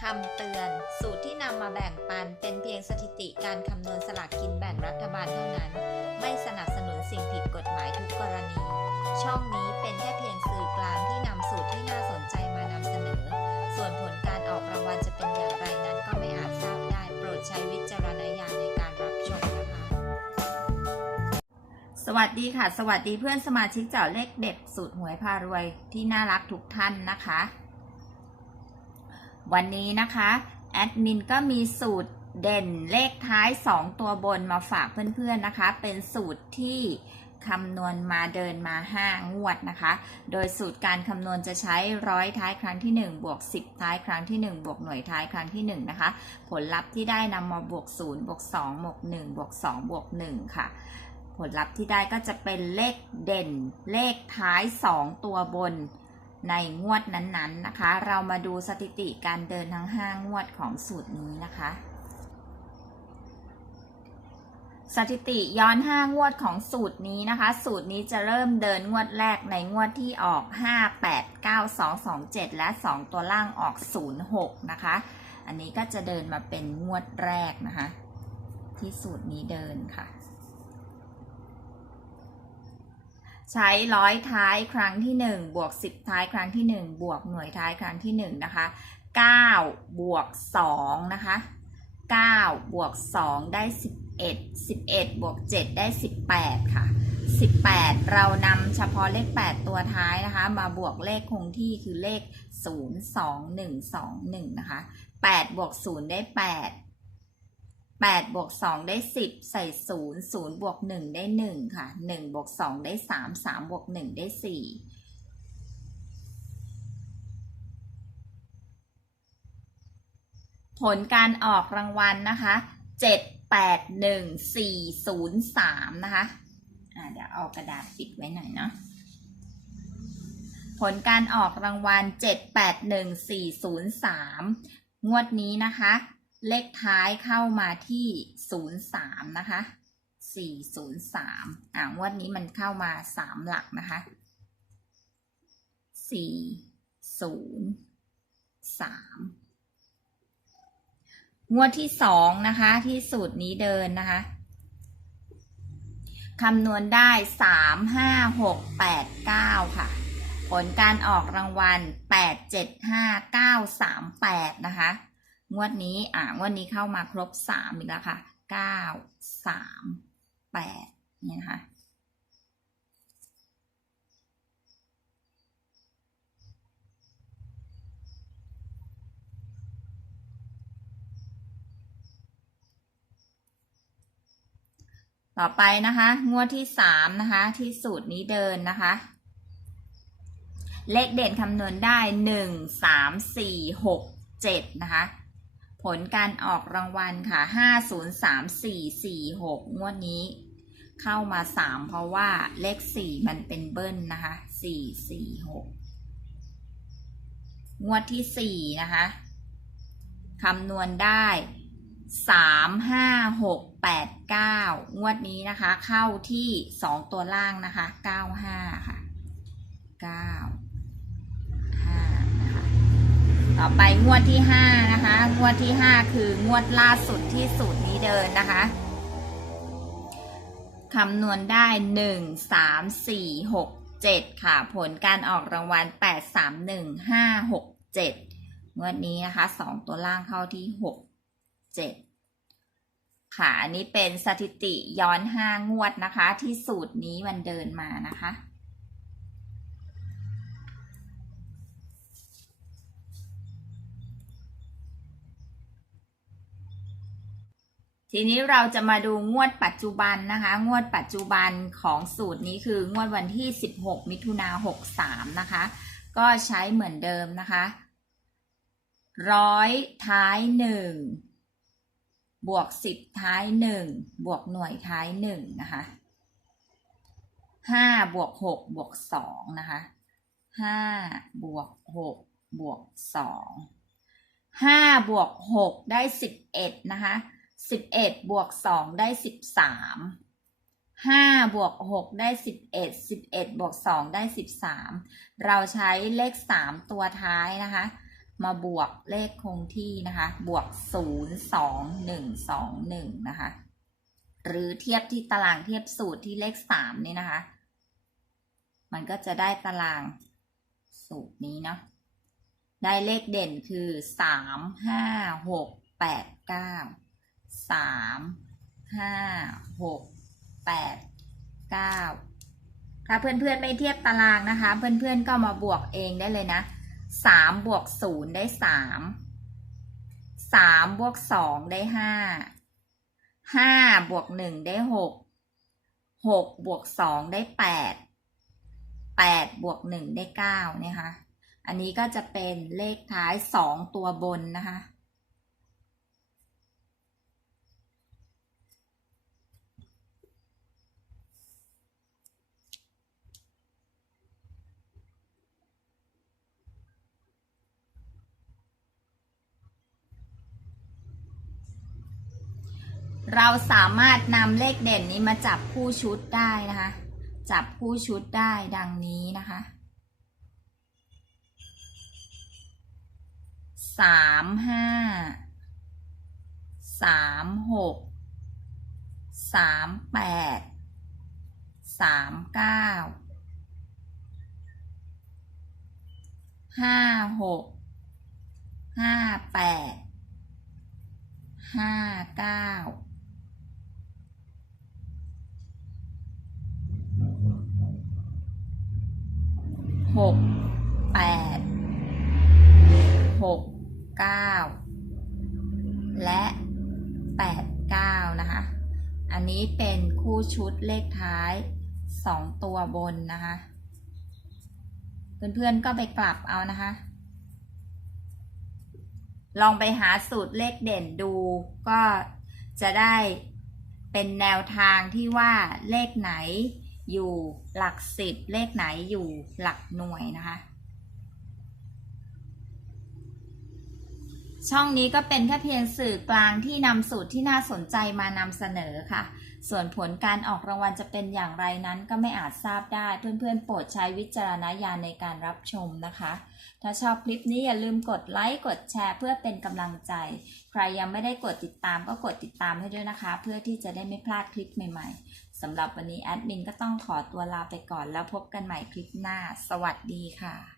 คำเตือน สูตรที่นำมาแบ่งปันเป็นเพียงสถิติการคำนวณสลากกินแบ่งรัฐบาลเท่านั้น ไม่สนับสนุนสิ่งผิดกฎหมายทุกกรณี ช่องนี้เป็นแค่เพียงสื่อกลางที่นำสูตรที่น่าสนใจมานำเสนอ ส่วนผลการออกรางวัลจะเป็นอย่างไรนั้นก็ไม่อาจทราบได้ โปรดใช้วิจารณญาณในการรับชมนะคะ สวัสดีค่ะ สวัสดีเพื่อนสมาชิกเจ้าเลขเด็ดสูตรหวยพารวยที่น่ารักทุกท่านนะคะ วันนี้นะคะแอดมินก็มีสูตรเด่นเลขท้าย 2 ตัวบนมาฝากเพื่อนๆนะคะ เป็นสูตรที่คำนวณมาเดินมา 5 งวดนะคะ โดยสูตรการคำนวณจะใช้ร้อยท้ายครั้งที่ 1 บวก 10 ท้ายครั้งที่ 1 บวกหน่วยท้ายครั้งที่ 1 นะคะ ผลลัพธ์ที่ได้นำมาบวก 0 บวก 2 บวก 1 บวก 2 บวก 1 ค่ะ ผลลัพธ์ที่ได้ก็จะเป็นเลขเด่นเลขท้าย 2 ตัวบน ในงวดนั้นๆนะคะ เรามาดูสถิติการเดินทั้ง 5 งวดของสูตรนี้นะคะ สถิติย้อน 5 งวดของสูตรนี้นะคะ สูตรนี้จะเริ่มเดินงวดแรกในงวดที่ออก 5 8 9 2 2 7 และ 2 ตัวล่างออก 0 6 นะคะ อันนี้ก็จะเดินมาเป็นงวดแรกนะคะ ที่สูตรนี้เดินค่ะ ใช้ร้อยท้ายครั้งที่ 1 บวก 10 ท้ายครั้งที่ 1 บวกหน่วยท้ายครั้งที่ 1 นะคะ9บวก2นะคะ9บวก2ได้ 11 11 บวก 7 ได้ 18 ค่ะ 18 เรานำเฉพาะเลข 8 ตัวท้ายนะคะ มาบวกเลขคงที่คือเลข 0 2 1 2 1 นะคะ 8 บวก 0 ได้ 8 8บวก2ได้ 10 ใส่ 0 0บวก1ได้ 1 ค่ะ 1บวก2ได้ 3 3บวก1ได้ 4 ผลการออกรางวัลนะคะ 7 8 1 4 0 3 นะคะอ่าเดี๋ยวเอากระดาษปิดไว้หน่อยเนาะผลการออกรางวัล 7 8 1 4 0 3 งวดนี้นะคะ เลขท้ายเข้ามาที่ 03 นะคะ 403 อ่างวดนี้มันเข้ามา 3 หลักนะคะ 403 งวดที่ 2 นะคะ ที่สูตรนี้เดินนะคะคำนวณได้ 3 5 6 8 9 ค่ะ ผลการออกรางวัล 8 7 5 9 3 8 นะคะ งวดนี้ อ่างวดนี้เข้ามาครบสามอีกแล้วค่ะเก้าสามแปดเนี่ยนะคะต่อไปนะคะ งวดที่สามนะคะ ที่สูตรนี้เดินนะคะ เลขเด่นคำนวณได้หนึ่งสามสี่หกเจ็ดนะคะ ผลการออกรางวัลค่ะห้าศูนย์สามสี่สี่หกงวดนี้ เข้ามาสามเพราะว่าเลขสี่มันเป็นเบิ้ลนะคะสี่สี่หกงวดที่สี่นะคะคำนวณได้สามห้าหกแปดเก้างวดนี้นะคะ เข้าที่สองตัวล่างนะคะเก้าห้าค่ะเก้า ต่อไปงวดที่ห้านะคะ งวดที่ห้าคืองวดล่าสุดที่สูตรนี้เดินนะคะคำนวณได้หนึ่งสามสี่หกเจ็ดค่ะ ผลการออกรางวัลแปดสามหนึ่งห้าหกเจ็ดงวดนี้นะคะสองตัวล่างเข้าที่หกเจ็ดค่ะอันนี้เป็นสถิติย้อนห้างวดนะคะ ที่สูตรนี้มันเดินมานะคะ ทีนี้เราจะมาดูงวดปัจจุบันนะคะ งวดปัจจุบันของสูตรนี้คืองวดวันที่ 16 มิถุนา63 นะคะ ก็ใช้เหมือนเดิมนะคะ ร้อยท้ายหนึ่งบวกสิบท้ายหนึ่งบวกหน่วยท้ายหนึ่งนะคะห้าบวกหกบวกสองนะคะห้าบวกหกบวกสองห้าบวกหกได้สิบเอ็ดนะคะ สิบเอ็ดบวกสองได้สิบสามห้าบวกหกได้สิบเอ็ดสิบเอ็ดบวกสองได้สิบสามเราใช้เลขสามตัวท้ายนะคะ มาบวกเลขคงที่นะคะ บวกศูนย์สองหนึ่งสองหนึ่งนะคะ หรือเทียบที่ตารางเทียบสูตรที่เลขสามนี่นะคะ มันก็จะได้ตารางสูตรนี้เนาะได้เลขเด่นคือสามห้าหกแปดเก้า สามห้าหกแปดเก้าถ้าเพื่อนๆไม่เทียบตารางนะคะ เพื่อนๆก็มาบวกเองได้เลยนะสามบวกศูนย์ได้สามสามบวกสองได้ห้าห้าบวกหนึ่งได้หกหกบวกสองได้แปดแปดบวกหนึ่งได้เก้าเนี่ยค่ะ อันนี้ก็จะเป็นเลขท้ายสองตัวบนนะคะ เราสามารถนำเลขเด่นนี้มาจับคู่ชุดได้นะคะ จับคู่ชุดได้ดังนี้นะคะสามห้าสามหกสามแปดสามเก้าห้าหกห้าแปดห้าเก้า หกแปดหกเก้าและแปดเก้านะคะ อันนี้เป็นคู่ชุดเลขท้ายสองตัวบนนะคะ เพื่อนๆก็ไปกลับเอานะคะ ลองไปหาสูตรเลขเด่นดูก็จะได้เป็นแนวทางที่ว่าเลขไหน อยู่หลักสิบเลขไหนอยู่หลักหน่วยนะคะ ช่องนี้ก็เป็นแค่เพียงสื่อกลางที่นำสูตรที่น่าสนใจมานำเสนอค่ะ ส่วนผลการออกรางวัลจะเป็นอย่างไรนั้นก็ไม่อาจทราบได้ เพื่อนๆ โปรดใช้วิจารณญาณในการรับชมนะคะ ถ้าชอบคลิปนี้อย่าลืมกดไลค์กดแชร์เพื่อเป็นกำลังใจ ใครยังไม่ได้กดติดตามก็กดติดตามให้ด้วยนะคะ เพื่อที่จะได้ไม่พลาดคลิปใหม่ๆสำหรับวันนี้แอดมินก็ต้องขอตัวลาไปก่อนแล้วพบกันใหม่คลิปหน้า สวัสดีค่ะ